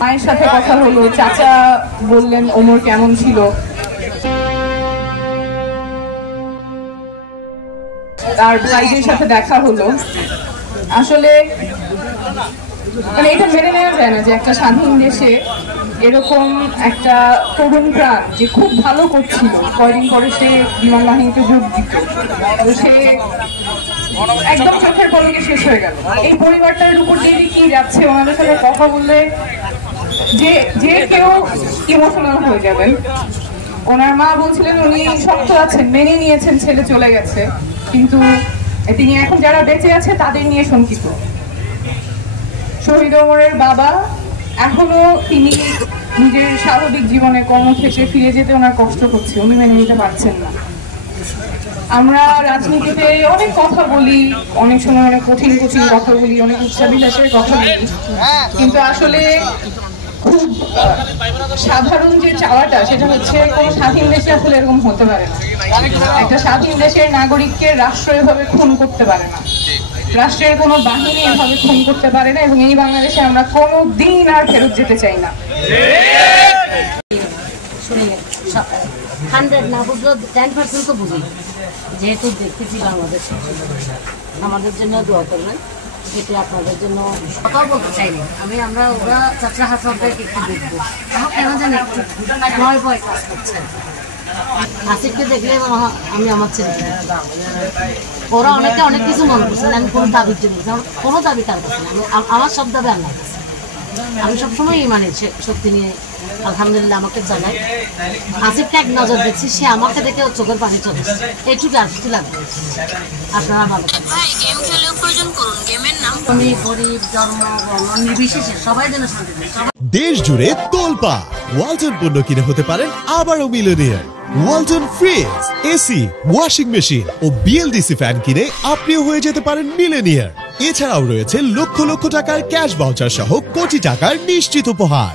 মায়ের সাথে কথা হলো, চাচা বললেন ওমর কেমন ছিল, তার ভাইদের সাথে দেখা হলো। আসলে মানে এটা মেনে নেওয়া যায় না যে একটা স্বাধীন দেশে এরকম একটা তরুণ প্রাণ যে খুব ভালো করছিল, কয়দিন পরে সে বিমান বাহিনীতে যোগ দিত, তো সে একদম চোখের পলকে শেষ হয়ে গেল। এই পরিবারটার উপর দিয়ে কি যাচ্ছে, ওনাদের সাথে কথা বললে যে যে কেউ ইমোশনাল হয়ে যাবেন। ওনার মা বলছিলেন উনি শক্ত আছেন, মেনে নিয়েছেন ছেলে চলে গেছে, কিন্তু তিনি এখন যারা বেঁচে আছে তাদের নিয়ে শঙ্কিত। শহীদ ওমরের বাবা এখনো তিনি নিজের স্বাভাবিক জীবনে কর্মক্ষেত্রে ফিরে যেতে ওনার কষ্ট হচ্ছে, উনি মেনে নিতে পারছেন না। আমরা রাজনীতিতে অনেক কথা বলি, অনেক সময় অনেক কঠিন কঠিন কথা বলি, অনেক উচ্চাভিলাষের কথা বলি, কিন্তু আসলে খুব সাধারণ যে চাওয়াটা সেটা হচ্ছে কোনো স্বাধীন দেশে আসলে এরকম হতে পারে না। একটা স্বাধীন দেশের নাগরিককে রাষ্ট্র এভাবে খুন করতে পারে না, রাষ্ট্রের কোনো বাহিনী এভাবে খুন করতে পারে না, এবং এই বাংলাদেশে আমরা কোনো দিন আর ফেরত যেতে চাই না। 100 না বুঝলেও 10% তো বুঝি, যেহেতু দেখতেছি বাংলাদেশ। আমাদের জন্য দোয়া করবেন, এটা আপনাদের জন্য কথাও বলতে চাইনি আমি। ওরা চাচা হাসানটাকে একটু দেখবো, আমার কেন জানি একটু ভয় ভয় কাজ করছে। আসিফকে দেখলে আমি আমার ছেলে, ওরা অনেকে অনেক কিছু মনে করছেন, আমি কোনো দাবির জন্য কোনো দাবি তার কাছে না, আমার সব দাবি আল্লাহ কাছে। আমি সবসময় মানে শক্তি নিয়ে আলহামদুলিল্লাহ আমাকে জানাই। আসিফকে এক নজর দেখছি, সে আমাকে দেখে চোখের পানি চলে এইটুকু আর কিছু লাগবে। আপনারা ভালো থাকবেন। আমি গরিব জন্ম নির্বিশেষে সবাই যেন শান্তি দেয়। দেশ জুড়ে তোলপা ওয়ালটন পণ্য কিনে হতে পারেন আবারও millionaire. Walton fridge, AC, washing machine ও বিএলডিসি ফ্যান কিনে আপনিও হয়ে যেতে পারেন মিলিয়নিয়ার। এছাড়াও রয়েছে লক্ষ লক্ষ টাকার ক্যাশ ভাউচার সহ কোটি টাকার নিশ্চিত উপহার।